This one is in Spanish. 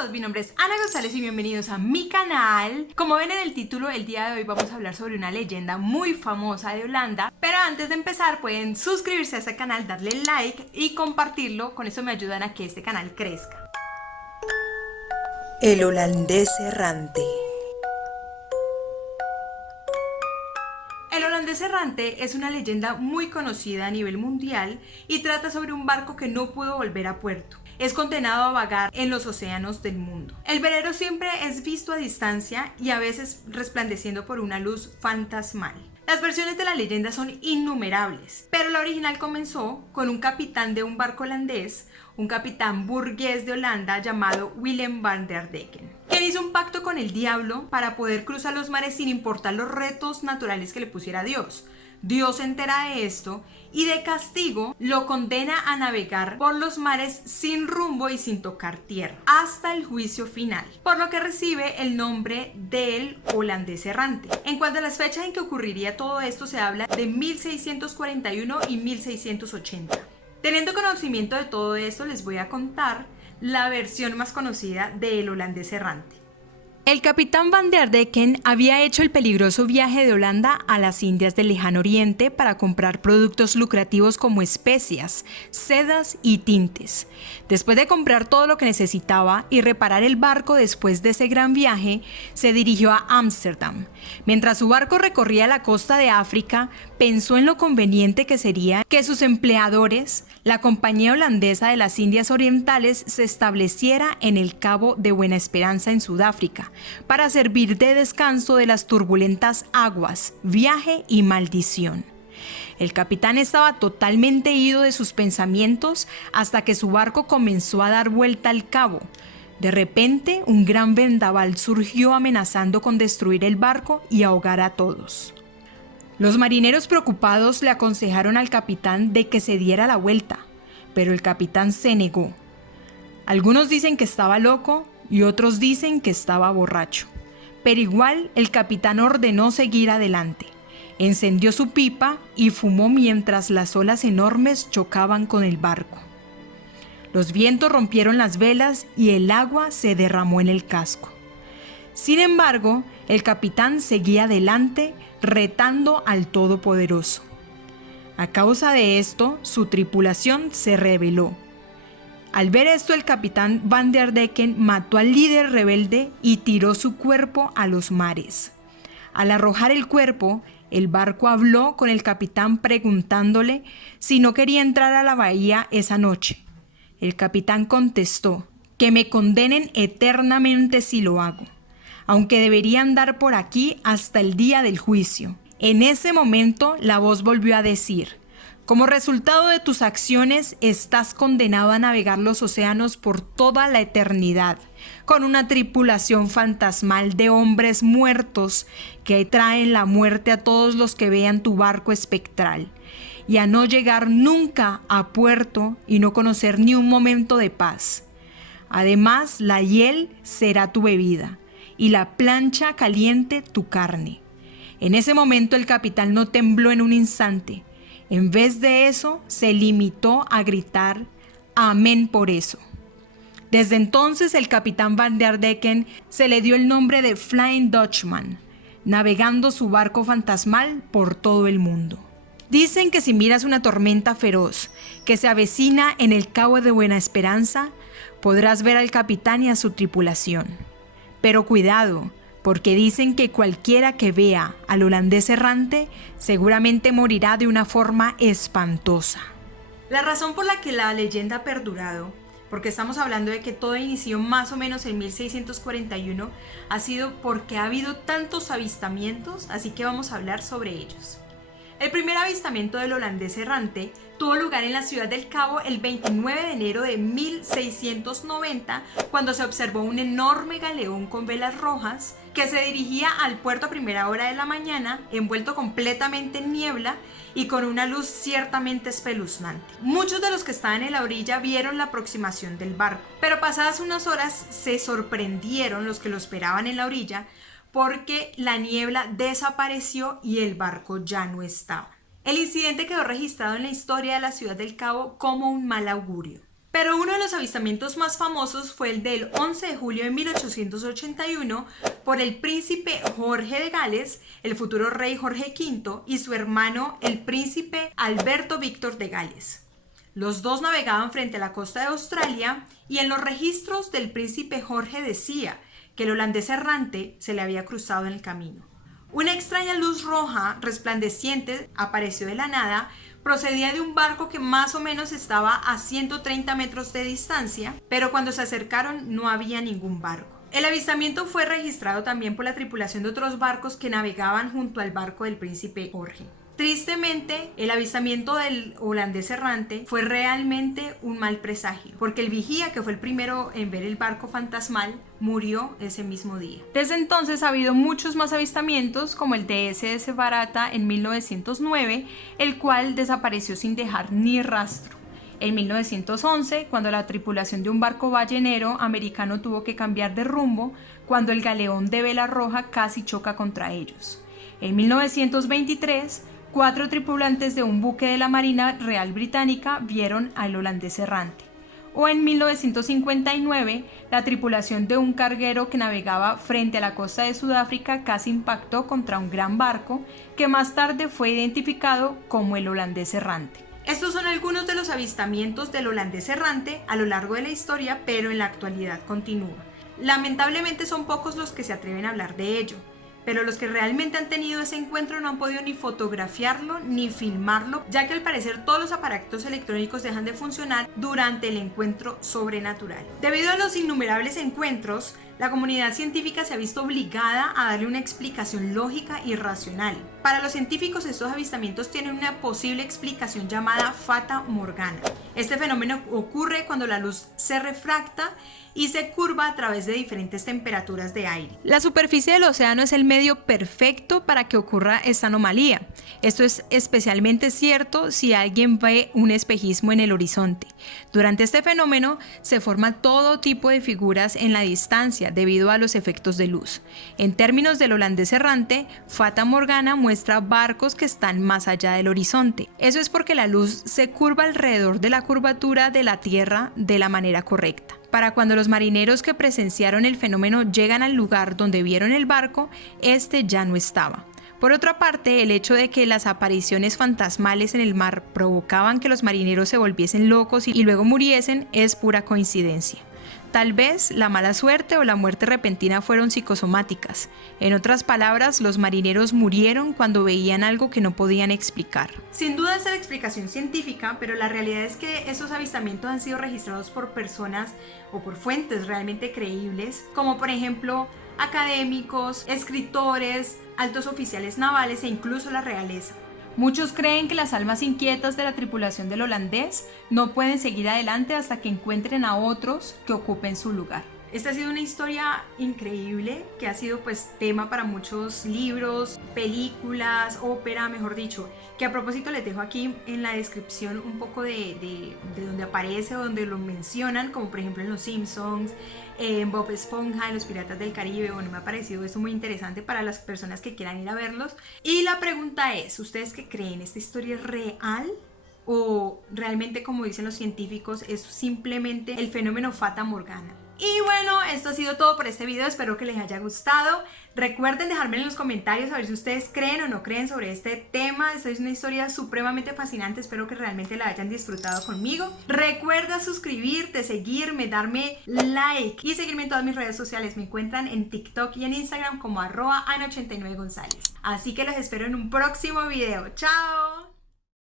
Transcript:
todos, mi nombre es Ana González y bienvenidos a mi canal. Como ven en el título, el día de hoy vamos a hablar sobre una leyenda muy famosa de Holanda. Pero antes de empezar pueden suscribirse a este canal, darle like y compartirlo. Con eso me ayudan a que este canal crezca. El holandés errante. El holandés errante es una leyenda muy conocida a nivel mundial y trata sobre un barco que no pudo volver a puerto. Es condenado a vagar en los océanos del mundo. El velero siempre es visto a distancia y a veces resplandeciendo por una luz fantasmal. Las versiones de la leyenda son innumerables, pero la original comenzó con un capitán de un barco holandés, un capitán burgués de Holanda llamado Willem van der Decken, quien hizo un pacto con el diablo para poder cruzar los mares sin importar los retos naturales que le pusiera Dios. Dios se entera de esto y de castigo lo condena a navegar por los mares sin rumbo y sin tocar tierra hasta el juicio final, por lo que recibe el nombre del holandés errante. En cuanto a las fechas en que ocurriría todo esto, se habla de 1641 y 1680. Teniendo conocimiento de todo esto, les voy a contar la versión más conocida del holandés errante. El capitán Van der Decken había hecho el peligroso viaje de Holanda a las Indias del Lejano Oriente para comprar productos lucrativos como especias, sedas y tintes. Después de comprar todo lo que necesitaba y reparar el barco después de ese gran viaje, se dirigió a Ámsterdam. Mientras su barco recorría la costa de África, pensó en lo conveniente que sería que sus empleadores, la Compañía Holandesa de las Indias Orientales, se estableciera en el Cabo de Buena Esperanza en Sudáfrica, para servir de descanso de las turbulentas aguas, viaje y maldición. El capitán estaba totalmente ido de sus pensamientos hasta que su barco comenzó a dar vuelta al cabo. De repente, un gran vendaval surgió amenazando con destruir el barco y ahogar a todos. Los marineros preocupados le aconsejaron al capitán de que se diera la vuelta, pero el capitán se negó. Algunos dicen que estaba loco y otros dicen que estaba borracho, pero igual el capitán ordenó seguir adelante. Encendió su pipa y fumó mientras las olas enormes chocaban con el barco. Los vientos rompieron las velas y el agua se derramó en el casco. Sin embargo, el capitán seguía adelante, retando al Todopoderoso. A causa de esto, su tripulación se rebeló. Al ver esto, el capitán Van der Decken mató al líder rebelde y tiró su cuerpo a los mares. Al arrojar el cuerpo, el barco habló con el capitán preguntándole si no quería entrar a la bahía esa noche. El capitán contestó: que me condenen eternamente si lo hago, aunque debería andar por aquí hasta el día del juicio. En ese momento la voz volvió a decir: como resultado de tus acciones, estás condenado a navegar los océanos por toda la eternidad, con una tripulación fantasmal de hombres muertos que traen la muerte a todos los que vean tu barco espectral, y a no llegar nunca a puerto y no conocer ni un momento de paz. Además, la hiel será tu bebida, y la plancha caliente tu carne. En ese momento el capitán no tembló en un instante. En vez de eso, se limitó a gritar: amén por eso. Desde entonces, el capitán Van der Decken se le dio el nombre de Flying Dutchman, navegando su barco fantasmal por todo el mundo. Dicen que si miras una tormenta feroz que se avecina en el Cabo de Buena Esperanza, podrás ver al capitán y a su tripulación. Pero cuidado, porque dicen que cualquiera que vea al holandés errante seguramente morirá de una forma espantosa. La razón por la que la leyenda ha perdurado, porque estamos hablando de que todo inició más o menos en 1641, ha sido porque ha habido tantos avistamientos, así que vamos a hablar sobre ellos. El primer avistamiento del holandés errante tuvo lugar en la ciudad del Cabo el 29 de enero de 1690, cuando se observó un enorme galeón con velas rojas que se dirigía al puerto a primera hora de la mañana, envuelto completamente en niebla y con una luz ciertamente espeluznante. Muchos de los que estaban en la orilla vieron la aproximación del barco, pero pasadas unas horas se sorprendieron los que lo esperaban en la orilla, porque la niebla desapareció y el barco ya no estaba. El incidente quedó registrado en la historia de la ciudad del Cabo como un mal augurio. Pero uno de los avistamientos más famosos fue el del 11 de julio de 1881 por el príncipe Jorge de Gales, el futuro rey Jorge V, y su hermano el príncipe Alberto Víctor de Gales. Los dos navegaban frente a la costa de Australia y en los registros del príncipe Jorge decía que el holandés errante se le había cruzado en el camino. Una extraña luz roja resplandeciente apareció de la nada, procedía de un barco que más o menos estaba a 130 metros de distancia, pero cuando se acercaron no había ningún barco. El avistamiento fue registrado también por la tripulación de otros barcos que navegaban junto al barco del príncipe Jorge. Tristemente, el avistamiento del holandés errante fue realmente un mal presagio, porque el vigía, que fue el primero en ver el barco fantasmal, murió ese mismo día. Desde entonces ha habido muchos más avistamientos, como el de SS Barata en 1909, el cual desapareció sin dejar ni rastro. En 1911, cuando la tripulación de un barco ballenero americano tuvo que cambiar de rumbo, cuando el galeón de vela roja casi choca contra ellos. En 1923, 4 tripulantes de un buque de la Marina Real Británica vieron al holandés errante. O en 1959, la tripulación de un carguero que navegaba frente a la costa de Sudáfrica casi impactó contra un gran barco que más tarde fue identificado como el holandés errante. Estos son algunos de los avistamientos del holandés errante a lo largo de la historia, pero en la actualidad continúa. Lamentablemente son pocos los que se atreven a hablar de ello, pero los que realmente han tenido ese encuentro no han podido ni fotografiarlo ni filmarlo, ya que al parecer todos los aparatos electrónicos dejan de funcionar durante el encuentro sobrenatural. Debido a los innumerables encuentros, la comunidad científica se ha visto obligada a darle una explicación lógica y racional. Para los científicos, estos avistamientos tienen una posible explicación llamada Fata Morgana. Este fenómeno ocurre cuando la luz se refracta y se curva a través de diferentes temperaturas de aire. La superficie del océano es el medio perfecto para que ocurra esta anomalía. Esto es especialmente cierto si alguien ve un espejismo en el horizonte. Durante este fenómeno se forma todo tipo de figuras en la distancia debido a los efectos de luz. En términos del holandés errante, Fata Morgana muestra barcos que están más allá del horizonte. Eso es porque la luz se curva alrededor de la curvatura de la Tierra de la manera correcta. Para cuando los marineros que presenciaron el fenómeno llegan al lugar donde vieron el barco, este ya no estaba. Por otra parte, el hecho de que las apariciones fantasmales en el mar provocaban que los marineros se volviesen locos y luego muriesen es pura coincidencia. Tal vez la mala suerte o la muerte repentina fueron psicosomáticas. En otras palabras, los marineros murieron cuando veían algo que no podían explicar. Sin duda es la explicación científica, pero la realidad es que esos avistamientos han sido registrados por personas o por fuentes realmente creíbles, como por ejemplo académicos, escritores, altos oficiales navales e incluso la realeza. Muchos creen que las almas inquietas de la tripulación del holandés no pueden seguir adelante hasta que encuentren a otros que ocupen su lugar. Esta ha sido una historia increíble que ha sido tema para muchos libros, películas, ópera, mejor dicho, que a propósito les dejo aquí en la descripción un poco de donde aparece o donde lo mencionan, como por ejemplo en Los Simpsons, en Bob Esponja, en Los Piratas del Caribe. Bueno, me ha parecido esto muy interesante para las personas que quieran ir a verlos. Y la pregunta es, ¿ustedes qué creen? ¿Esta historia es real? ¿O realmente, como dicen los científicos, es simplemente el fenómeno Fata Morgana? Y bueno, esto ha sido todo por este video, espero que les haya gustado. Recuerden dejarme en los comentarios a ver si ustedes creen o no creen sobre este tema. Esta es una historia supremamente fascinante, espero que realmente la hayan disfrutado conmigo. Recuerda suscribirte, seguirme, darme like y seguirme en todas mis redes sociales. Me encuentran en TikTok y en Instagram como @Ana89González. Así que los espero en un próximo video. ¡Chao!